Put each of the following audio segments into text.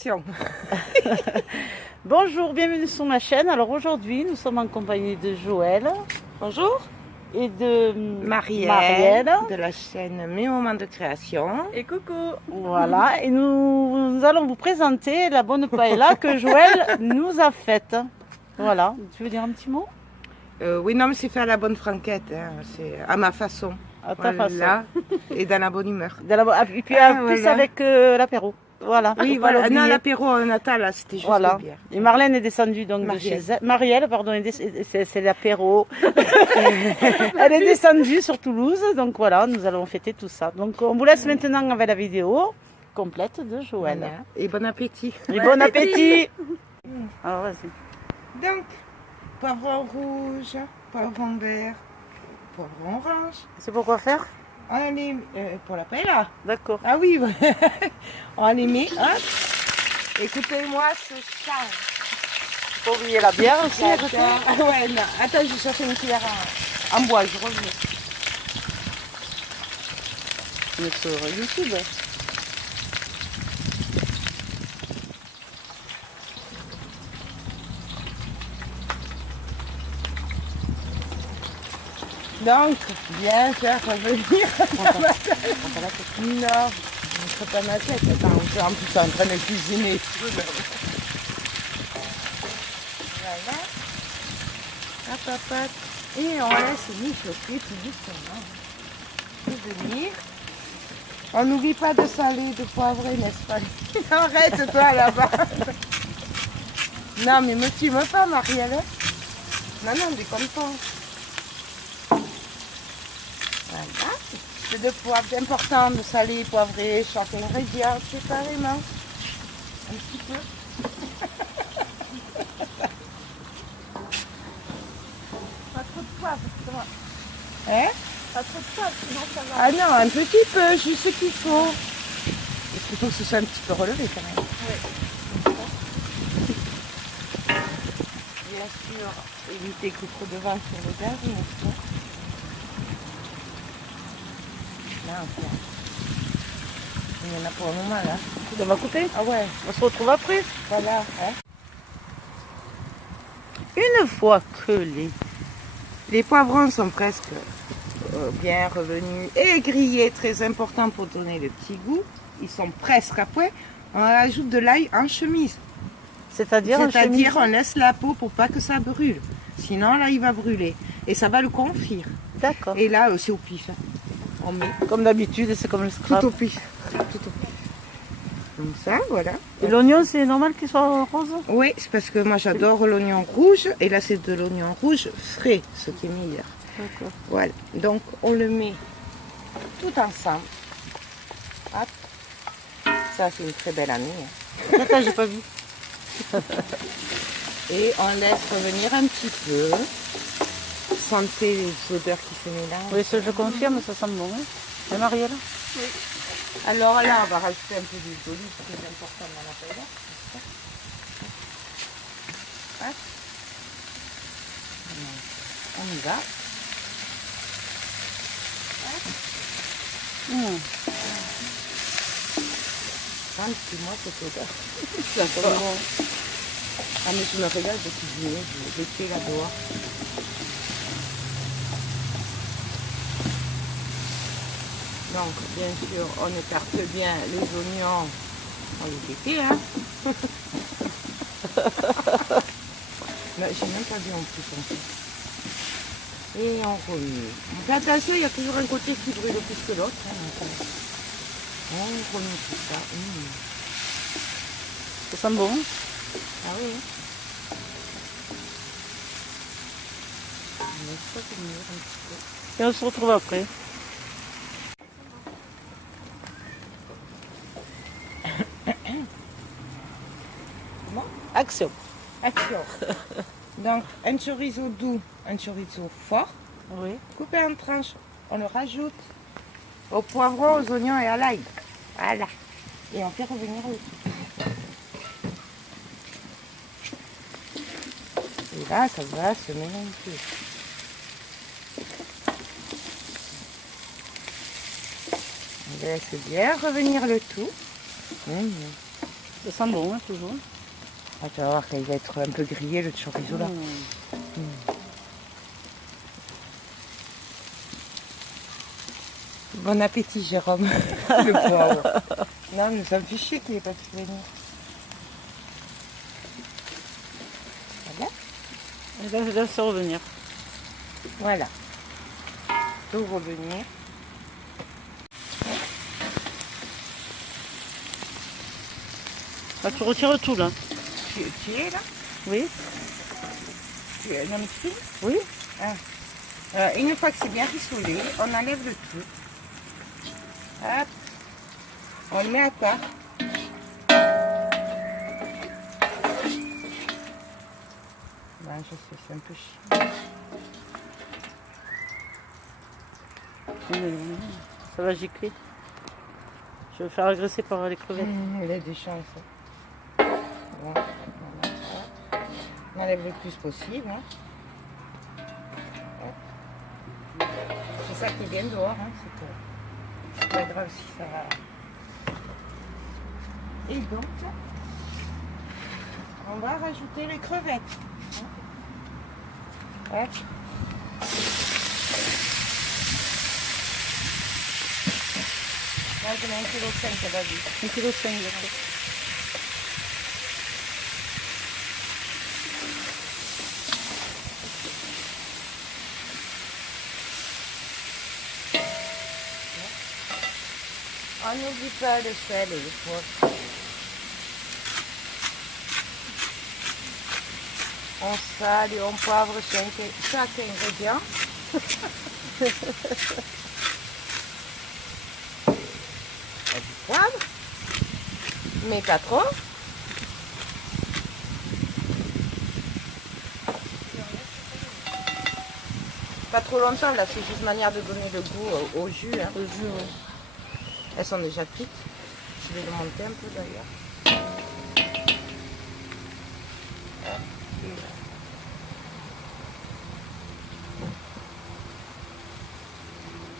Tiens. Bonjour, bienvenue sur ma chaîne. Alors aujourd'hui, nous sommes en compagnie de Joël Bonjour, et de Marielle de la chaîne Mes Moments de Création. Et coucou. Voilà, et nous allons vous présenter la bonne paella que Joël nous a faite. Voilà, tu veux dire un petit mot? Oui, non, mais c'est fait à la bonne franquette, hein. C'est à ma façon. À ta Voilà. Et dans la bonne humeur. Et puis Ah, en plus voilà. avec l'apéro. Voilà. Oui, faut pas voilà. Non, l'oublier. l'apéro Natal, là, c'était juste Voilà. de bière. Et Marlène est descendue donc de chez Marielle. elle. Marielle, pardon, c'est l'apéro. Elle est descendue sur Toulouse, donc voilà, nous allons fêter tout ça. Donc on vous laisse maintenant avec la vidéo complète de Joël. Voilà. Et bon appétit. Et bon appétit. Alors vas-y. Donc, poivron rouge, poivron vert, poivron orange. C'est pour quoi faire? On les pour la paella. D'accord. Ah oui, on les met, hop. Écoutez-moi ce chant. Faut pas oublier la bière aussi. à côté. Ah ouais, non. Attends, je cherche une cuillère en bois, je reviens. Mais sur YouTube. Donc, bien faire revenir. Non, je ne ferai pas ma tête. Attends, en plus, je suis en train de cuisiner. Voilà. Hop, hop, hop. Et on laisse mijoter tout doucement. Revenir. On n'oublie pas de saler, de poivrer, n'est-ce pas? Arrête-toi là-bas. Non, mais me filme pas, Marielle. Non, non, déconne pas. Voilà. C'est de poivre. C'est important de saler, poivrer chaque ingrédient séparément. Un petit peu. Pas trop de poivre, justement. Hein? Pas trop de poivre, sinon ça va. Ah non, un petit peu, juste ce qu'il faut. Parce qu'il faut que ce soit un petit peu relevé quand même. Bien sûr, éviter qu'il y ait trop de vent sur le gaz, n'est-ce pas? Là, tiens. Il y en a pour un moment là. Ça va couper. Ah ouais, On se retrouve après. voilà. Hein? Une fois que Les poivrons sont presque bien revenus et grillés, très important pour donner le petit goût. Ils sont presque à point. On rajoute de l'ail en chemise. c'est-à-dire C'est-à-dire on laisse la peau pour pas que ça brûle. Sinon là il va brûler. Et ça va le confire. D'accord. Et là c'est au pif. Hein. On met Comme d'habitude, c'est comme le tout scrap. au pif. Tout au pif. Comme ça, voilà. Et l'oignon, c'est normal qu'il soit rose? Oui, c'est parce que moi j'adore l'oignon rouge. Et là c'est de l'oignon rouge frais, ce qui est meilleur. D'accord. Voilà. Donc on le met tout ensemble. Hop. Ça c'est une très belle amie. Hein. Attends, j'ai pas vu. Et on laisse revenir un petit peu. Sentez les odeurs qui se mélangent. Oui, ça je confirme, ça sent bon. Hein. Et Marielle? Alors là, on va rajouter un peu d'huile d'olive, c'est très important dans la paella. Hop. On y va. Sentez-moi cette odeur. C'est bon. Ah mais je me régale de cuisiner, je fais la dehors. Donc, bien sûr, on écarte bien les oignons. On les était, hein. Mais j'ai même pas vu en plus, en fait. Et on remue. On fait attention, il y a toujours un côté qui brûle plus que l'autre. Hein, donc, on remue tout ça. Ça sent bon. Ah oui. On laisse ça revenir un petit peu. Et on se retrouve après. Comment? Action. Action. Donc, un chorizo doux, un chorizo fort, Oui. coupé en tranches. On le rajoute au poivron, aux oignons et à l'ail. Voilà. Et on fait revenir le tout. Et là, ça va se mélanger. On laisse bien revenir le tout. Ça sent bon, hein, toujours. Ah, tu vas voir qu'il va être un peu grillé le chorizo là. Bon appétit Jérôme. Le pauvre. Non, mais ça me fait chier qu'il n'ait pas pu venir. Voilà. Et là, c'est revenir. Voilà. Tout revenir. Là, tu retires tout, là. Tu es là? Oui. Tu es un petit? Oui. Une fois que c'est bien rissolé, on enlève le tout. Hop. On le met à part. Ben, je sais, c'est un peu chiant. Ça va gicler. Je vais faire agresser par les crevettes. Il a des chances. Bon, voilà. On enlève le plus possible. Hein. C'est ça qui est bien dehors. Hein. C'est pas grave si ça va. Et donc, on va rajouter les crevettes. Hop. Là, je mets 1,5 kg, ça va vite. 1,5 kg, d'accord. On n'oublie pas le sel et le poivre. On sale et on poivre chaque ingrédient. Du poivre, mais pas trop. Pas trop longtemps, là, c'est juste manière de donner le goût au jus. Hein. Le jus, ouais. Elles sont déjà cuites. Je vais le monter un peu d'ailleurs.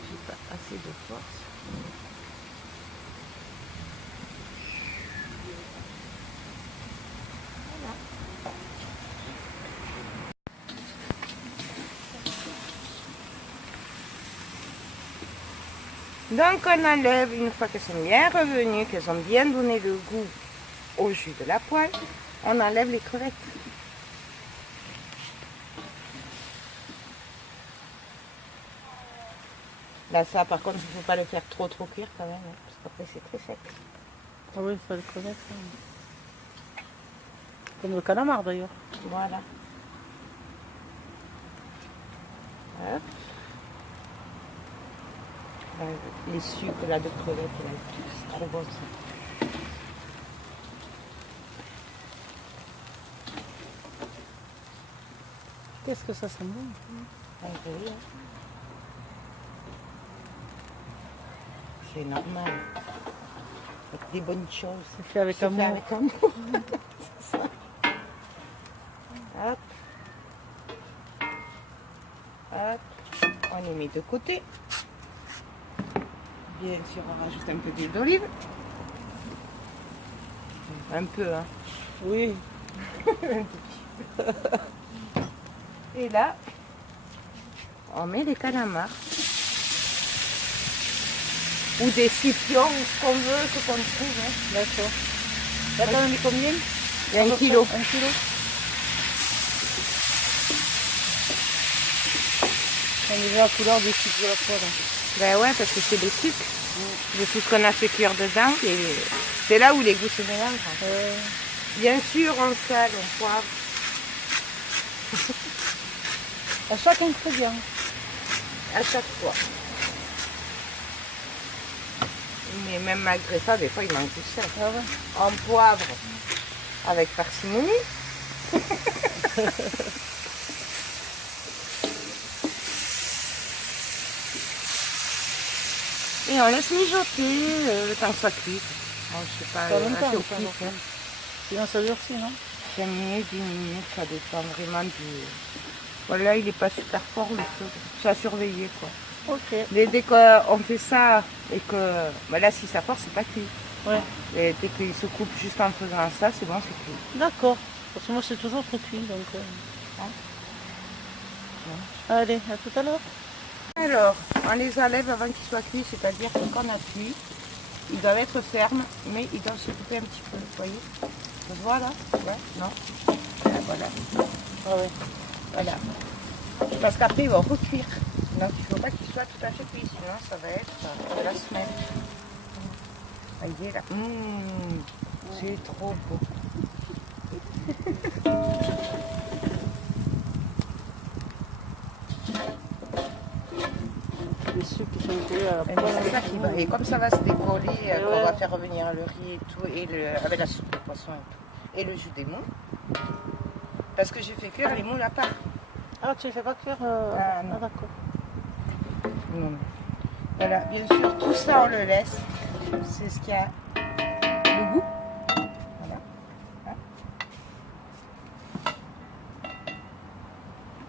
J'ai pas assez de force. Donc on enlève, une fois qu'elles sont bien revenues, qu'elles ont bien donné le goût au jus de la poêle, on enlève les crevettes. Là ça par contre il ne faut pas le faire trop cuire quand même, hein, parce qu'après c'est très sec. Ah oui, il faut les crevettes. Comme le calamar d'ailleurs. Voilà. Hop. Là, les sucres là de crevettes, là, c'est trop bon ça. Qu'est-ce que ça sent bon? Ah, oui, hein. C'est normal. Avec des bonnes choses. C'est fait avec C'est fait amour. avec amour. C'est ça. Hop. Hop. On les met de côté. Bien sûr, on rajoute un peu d'huile d'olive. Un peu, hein. Oui. Un tout petit peu. Et là, on met les calamars. Ou des scipions, ou ce qu'on veut, ce qu'on trouve. Hein. D'accord. Là, t'en as mis combien? Il y a 1 kilo. 1 kilo. On est déjà la couleur des sucres de la poêle. Ben ouais, parce que c'est le sucre. De tout ce qu'on a fait cuire dedans. Et c'est là où les goûts se mélangent. Bien sûr, on sale, on poivre. À chaque ingrédient. À chaque fois. Mais même malgré ça, des fois, il manque du sel. Ah ouais. En poivre, avec parcimonie. Et on laisse mijoter le temps que ça cuit. Bon, je sais pas, Pas longtemps, assez au ça, pif, non. hein. Sinon ça durcit, non? 5 minutes, 10 minutes, ça dépend vraiment du... Voilà, il n'est pas super fort le feu. C'est à surveiller, quoi. Ok. Dès qu'on fait ça et que... Ben là, si ça force, c'est pas cuit. Ouais. Et dès qu'il se coupe juste en faisant ça, c'est bon, c'est cuit. D'accord. Parce que moi, c'est toujours trop cuit. Donc, Allez, à tout à l'heure. Alors, on les enlève avant qu'ils soient cuits, c'est-à-dire que quand on a cuit, ils doivent être fermes, mais ils doivent se couper un petit peu, vous voyez. Ça se voit là? Ouais, non? Voilà. Ah ouais. Voilà. Parce qu'après, ils vont recuire. Donc, il ne faut pas qu'ils soient tout à fait cuits, sinon ça va être la semaine. Voyez là. C'est trop beau. Les sucres qui sont collés à la Et poêle. c'est ça qui va. Et comme ça va se décoller, on ouais. va faire revenir le riz et tout, et avec la soupe de poisson et tout. Et le jus des moules. Parce que j'ai fait cuire les moules à part. Ah, tu ne fais pas cuire Ah, non. d'accord. Non. Voilà, bien sûr, tout ça on le laisse. C'est ce qui a le goût. Voilà. Hein.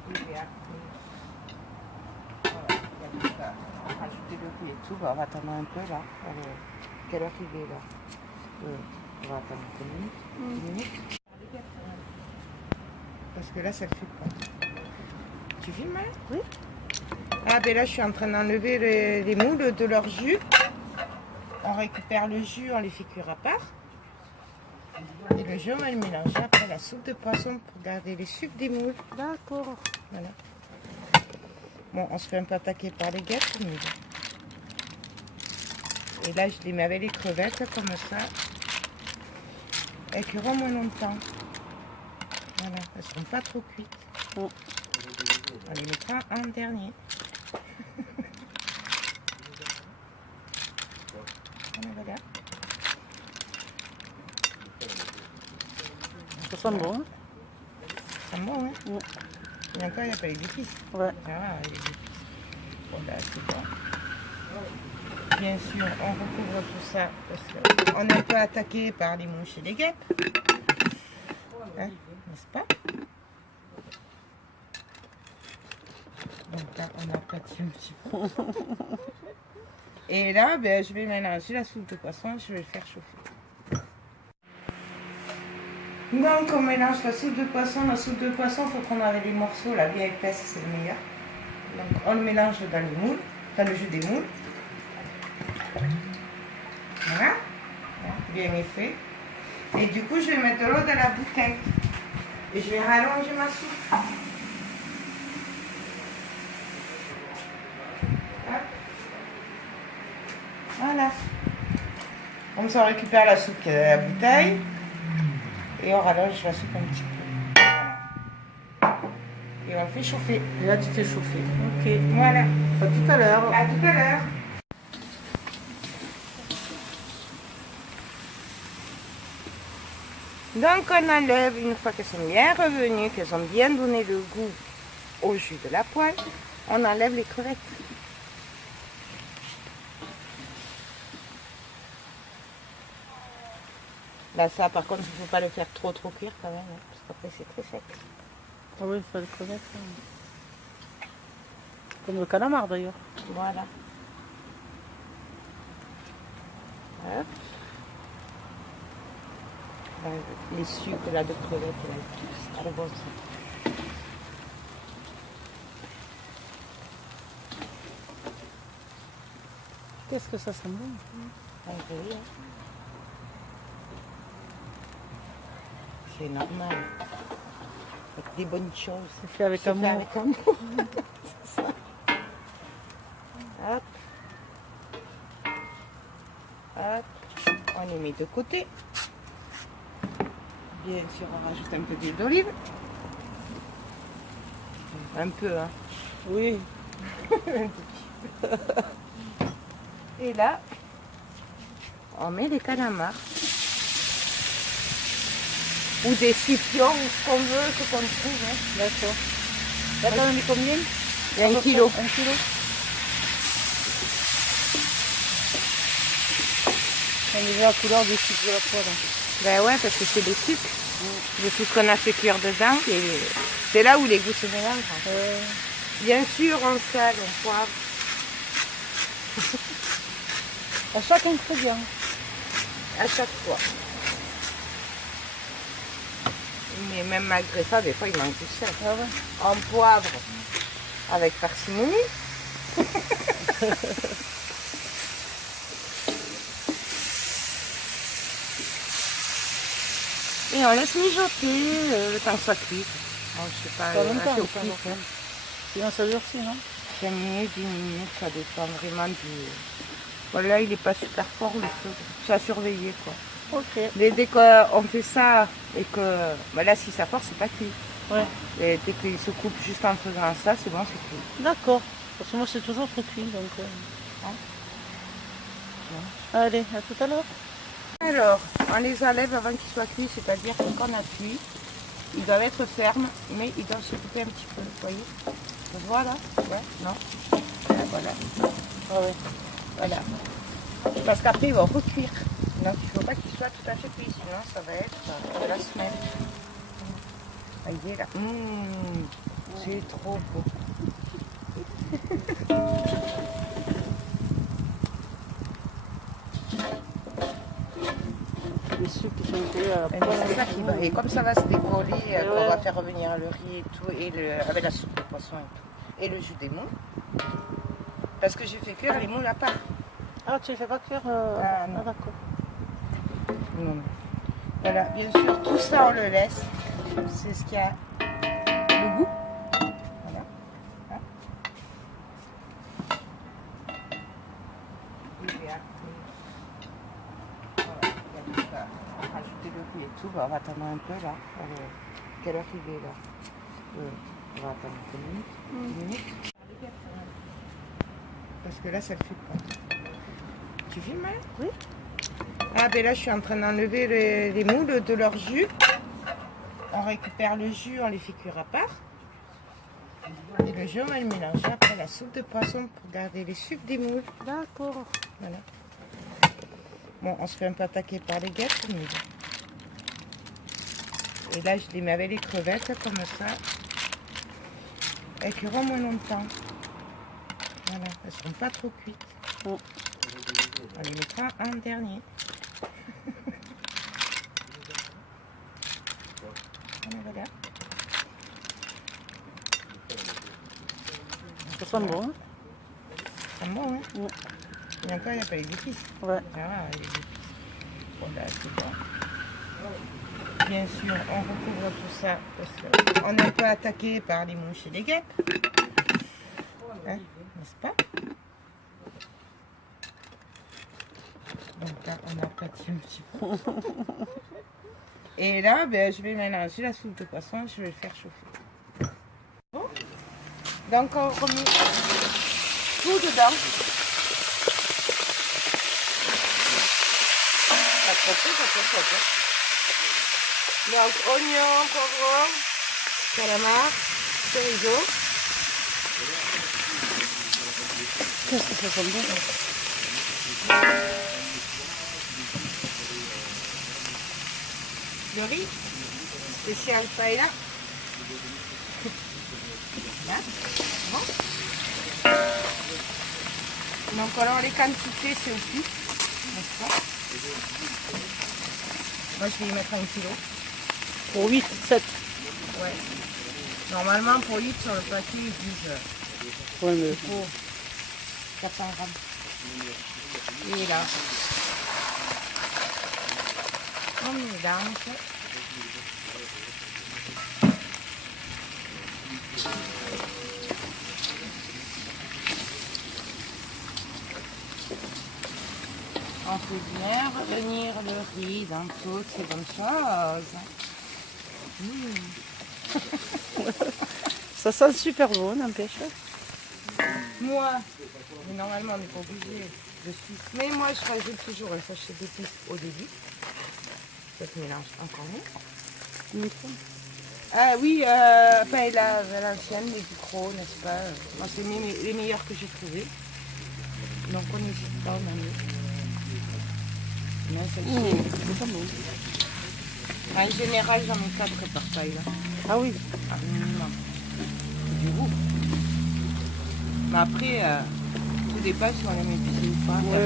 Et puis après, voilà, il y a tout ça. On va rajouter le riz et tout. Bah, on va attendre un peu là. Allez, quelle heure il est là? On va attendre un peu 10 minutes. Parce que là, ça ne fait pas. Tu filmes hein? Oui. Ah ben là je suis en train d'enlever les moules de leur jus. On récupère le jus, on les fait cuire à part. Et le jus on va le mélanger après la soupe de poisson pour garder les sucres des moules. D'accord. Voilà. Bon, on se fait un peu attaquer par les guêpes, mais bon. Et là je les mets avec les crevettes comme ça. Elles cuiront moins longtemps. Voilà, elles ne seront pas trop cuites. Oh. On les mettra en dernier. Voilà. Ça sent bon. Hein? Ça sent bon, hein? Et encore, il n'y a pas les épices. Ouais. Ah, les épices. Bon, là, c'est bon. Bien sûr, on recouvre tout ça parce qu'on est un peu attaqué par les mouches et les guêpes. Hein, n'est-ce pas? Donc là, on a aplati un petit peu. Et là, ben, je vais mélanger la soupe de poisson, je vais le faire chauffer. Donc on mélange la soupe de poisson. La soupe de poisson, il faut prendre avec les morceaux, la bien épaisse, c'est le meilleur. Donc on le mélange dans les moules, dans le jus des moules. Voilà, bien fait. Et du coup, je vais mettre de l'eau dans la bouteille. Et je vais rallonger ma soupe. Hop. Voilà. Comme ça, on récupère la soupe qui est dans la bouteille. Et on rallonge la soupe un petit peu. Voilà. Et on le fait chauffer. Et là, tu t'es chauffé. Ok. Voilà. À tout à l'heure. À tout à l'heure. Donc on enlève, une fois qu'elles sont bien revenues, qu'elles ont bien donné le goût au jus de la poêle, on enlève les crevettes. Là ça par contre il ne faut pas le faire trop cuire quand même, hein, parce qu'après c'est très sec. Ah oui, il faut le connaître. Comme le calamar d'ailleurs. Voilà. Hop. Là, les sucres là, de crevettes, là, c'est trop bon ça. Qu'est-ce que ça sent bon? Ah, oui, hein. C'est normal. Avec des bonnes choses. C'est fait avec C'est fait amour. avec amour. C'est ça. Hop. Hop. On les met de côté. Bien sûr, on rajoute un peu d'huile d'olive. Un peu, hein. Oui. Et là, on met des calamars. Ou des scipions, ou ce qu'on veut, ce qu'on trouve. Hein. D'accord. Là, t'en as mis combien? Il y a 1 kilo. 1 kilo. On est déjà la couleur du sucre de la poêle. Ben ouais, parce que c'est le sucre de tout ce qu'on a fait cuire dedans. Et c'est là où les goûts se mélangent. Bien sûr, on sale, on poivre. À chaque ingrédient. À chaque fois. Mais même malgré ça, des fois, il manque du sel. Ah ouais. En poivre, avec parcimonie. Et on laisse mijoter le temps que ça cuit. Bon, je sais pas, Pas longtemps, assez au pas cuit, longtemps. hein. Sinon ça durcit, non? 5 minutes, 10 minutes, ça dépend vraiment du... Voilà, il n'est pas super fort le feu. C'est à surveiller, quoi. Ok. Mais dès qu'on fait ça et que... Bah là, si ça force, c'est pas cuit. Ouais. Et dès qu'il se coupe juste en faisant ça, c'est bon, c'est cuit. D'accord. Parce que moi c'est toujours trop cuit, donc... Hein? Allez, à tout à l'heure. Alors, on les enlève avant qu'ils soient cuits, c'est-à-dire que quand on appuie, ils doivent être fermes, mais ils doivent se couper un petit peu, vous voyez? Ça se voit là? Ouais, non? Voilà. Ah ouais. Voilà. Parce qu'après, ils vont recuire. Donc, il ne faut pas qu'ils soient tout à fait cuits, sinon ça va être la semaine. Voyez là. C'est trop beau. Les sucres qui sont collés à la Et poêle. c'est ça qui va. Et comme ça va se décoller, Et on ouais. va faire revenir le riz et tout, et avec la soupe de poisson et tout. Et le jus des moules. Parce que j'ai fait cuire les moules à part. Ah, tu ne fais pas cuire Ah, non. d'accord. Non. Voilà, bien sûr, tout ça on le laisse. C'est ce qui a le goût. Voilà. Hein. Et puis après, voilà, il y a tout ça. On va rajouter le riz et tout. Bah, on va attendre un peu là. Quelle heure il est là? On va attendre un peu 10 minutes. Parce que là, ça le fait pas. Tu filmes, hein? Oui. Ah ben là je suis en train d'enlever les moules de leur jus. On récupère le jus, on les fait cuire à part. Et le jus on va le mélanger après la soupe de poisson pour garder les sucres des moules. D'accord. Voilà. Bon, on se fait un peu attaquer par les guêpes, mais bon. Et là je les mets avec les crevettes comme ça. Elles cuiront moins longtemps. Voilà, elles ne seront pas trop cuites. Oh. On les mettra en dernier. Voilà. Ça sent bon, hein? C'est bon, hein? Ouais. Et encore, il n'y a pas les épices. Ouais. Ah, les épices. Voilà, c'est bon. Bien sûr, on recouvre tout ça parce qu'on est un peu attaqué par les mouches et les guêpes. Hein, n'est-ce pas? Donc là, on a aplati un petit peu. Et là, ben, je vais mélanger la soupe de poisson, je vais le faire chauffer. Bon. Donc on remet tout dedans. Ça trotte. Donc oignon, poivron, calamar, chorizo. Qu'est-ce que ça sent bon? Le riz spécial paella. Là, bon. Donc alors les quantités c'est au pif, n'est-ce pas? Moi je vais y mettre 1 kilo. Pour 8, 7. Ouais. Normalement pour 8 sur le paquet ils disent Ouais, mais... il faut 400 grammes. Et là. On mélange. On fait bien revenir le riz dans toutes ces bonnes choses. Ça sent super bon, n'empêche. Moi, mais normalement on n'est pas obligé de suivre. Mais moi je rajoute toujours un sachet d'épices au début. Ça se mélange encore mieux. Ah oui, enfin l'ancienne, les Ducros, n'est-ce pas? Moi c'est les meilleurs que j'ai trouvés. Donc on n'hésite pas, on en met. Mais celle-ci, C'est pas bon. en général j'en mets 4 par taille là. Ah oui. Ah, minimum. Du goût. Mais après, tout dépend si on aime épicé ou pas. Ouais.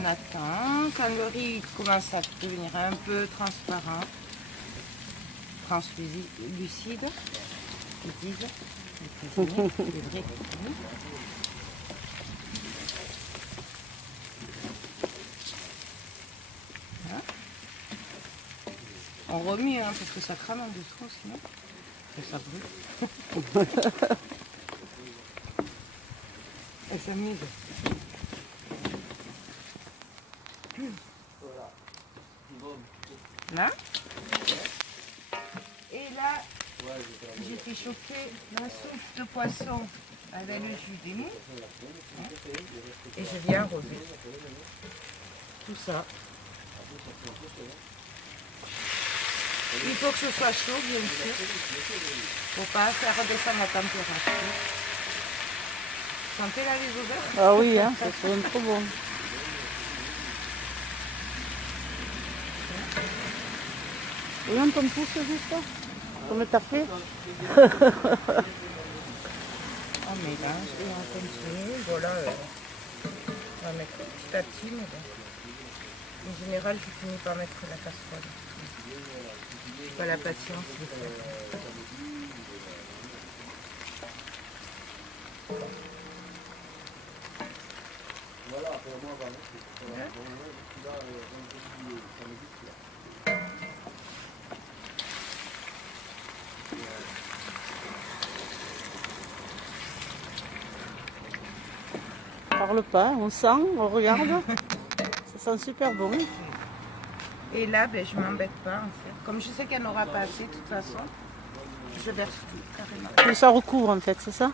On attend. Quand le riz commence à devenir un peu transparent, translucide, ils disent, les cuisiniers, les vrais cuisiniers. Voilà. On remue hein, parce que ça crame en dessous sinon. Et ça brûle. Elle s'amuse. Là. Et là, j'ai fait chauffer la soupe de poisson avec le jus d'émou. Et je viens arroser tout ça. Il faut que ce soit chaud, bien sûr. Il ne faut pas faire redescendre la température. Vous sentez là les odeurs? Ah oui, hein, ça sonne trop bon. Oui, on t'en pousse juste là. Comme t'as fait. On mélange et on continue. Voilà, on va mettre petit à petit, mais bon. En général, je finis par mettre la casserole. J'ai pas la patience de faire. On parle pas, on sent, on regarde. Ça sent super bon. Et là, ben, je m'embête pas en fait. Comme je sais qu'elle n'aura pas assez, de toute façon, je verse tout carrément. Et ça recouvre en fait, c'est ça?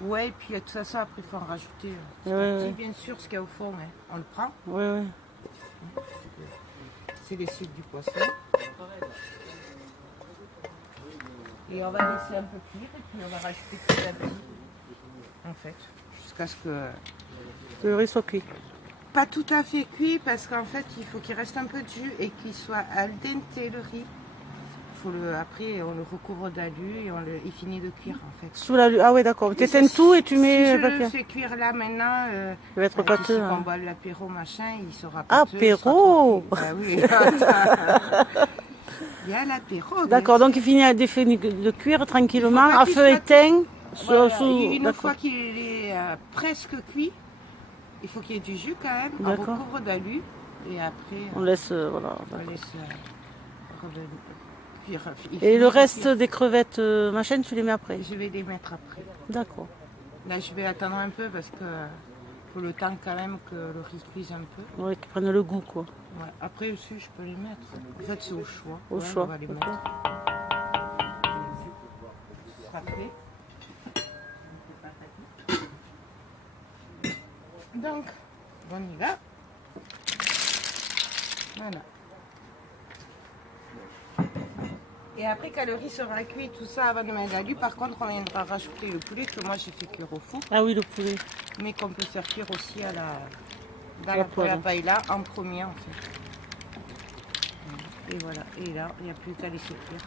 Ouais, et puis de toute façon, après, il faut en rajouter. Ouais. Bien sûr, ce qu'il y a au fond, hein, on le prend. Oui, oui. C'est les sucres du poisson. Et on va laisser un peu cuire et puis on va rajouter petit à petit. En fait, jusqu'à ce que... Que le riz soit cuit. Pas tout à fait cuit parce qu'en fait, il faut qu'il reste un peu de jus et qu'il soit al dente le riz. Après, on le recouvre d'alu et il finit de cuire en fait. Sous la ah ouais d'accord. Tu éteins tout et tu mets Si le je papier. le fais cuire là maintenant, Il va être pâteux. quand on Hein. boit l'apéro machin, il sera Ah, pâteux. il sera apéro. tranquille. Bah oui. Il y a l'apéro. D'accord, donc il finit de cuire tranquillement Il faut pas à qu'il feu soit- éteint. Voilà. Sous... Et une D'accord. fois qu'il est presque cuit, il faut qu'il y ait du jus quand même. On D'accord. recouvre d'alu et après On laisse voilà. on D'accord. laisse revenir cuire. Il Et finit le de reste cuire. des crevettes machin, tu les mets après. Je vais les mettre après. D'accord. Là, je vais attendre un peu parce que faut le temps quand même que le riz cuise un peu. Ouais, qu'ils prennent le goût quoi. Ouais. Après aussi, je peux les mettre. En fait, c'est au choix. Au Ouais, choix. On va les D'accord. mettre. Ce sera fait. Donc, on y va. Voilà. Et après, quand le riz sera cuit, tout ça avant de mettre l'alu, par contre, on viendra rajouter le poulet que moi j'ai fait cuire au four, Ah oui, le poulet. mais qu'on peut faire cuire aussi à dans La la poêle. paella en premier en fait. Et voilà. Et là, il n'y a plus qu'à laisser cuire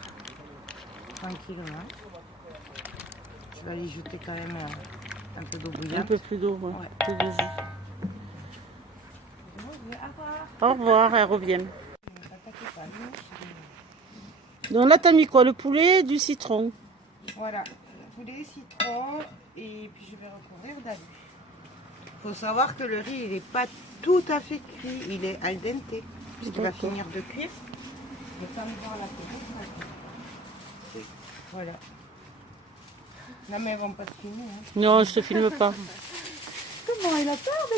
tranquillement. Je vais aller jeter quand même un peu d'eau Un bouillante. peu plus d'eau, ouais. Ouais. Plus de jus. Au revoir. Au revoir, elle revient. Attaquez pas, nous, Donc là, t'as mis quoi? Le poulet, du citron. Voilà, poulet, citron et puis je vais recouvrir d'alu. Il faut savoir que le riz il n'est pas tout à fait cuit, il est al dente puisqu'il va D'accord. finir de cuire. Le temps de voir la télé. Voilà. Non mais elles vont pas se finir. Hein. Non, je te filme pas. Comment il a peur de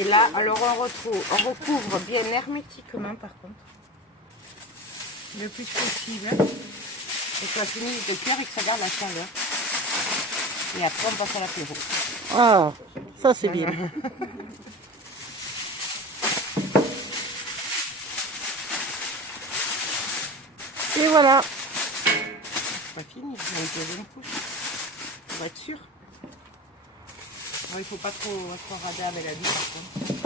Et là, alors on recouvre bien hermétiquement par contre. Le plus possible. Et que ça finisse de cuire et que ça garde la chaleur. Et après on passe à l'apéro. Ah, ça c'est bien. Et voilà. C'est pas fini, je vais une deuxième couche. Pour être sûr. Bon, il faut pas trop rader avec la vie par contre.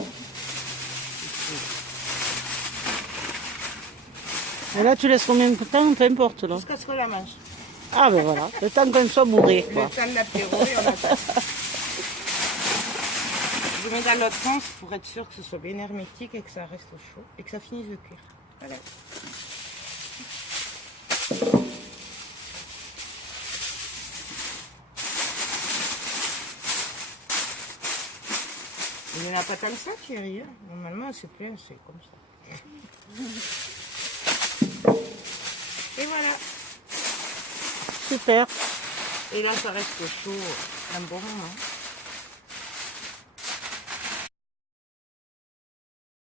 Et là, tu laisses combien de temps? Peu importe là. Jusqu'à ce qu'on la mange. Ah ben voilà, le temps qu'on soit bourré, Le quoi. temps de l'apéro et on attend. Je mets dans l'autre sens pour être sûr que ce soit bien hermétique et que ça reste chaud et que ça finisse de cuire. Voilà. Il n'y en a pas tant que ça, Thierry. Hein. Normalement, c'est plein, c'est comme ça. Et voilà. Super. Et là, ça reste chaud un bon moment.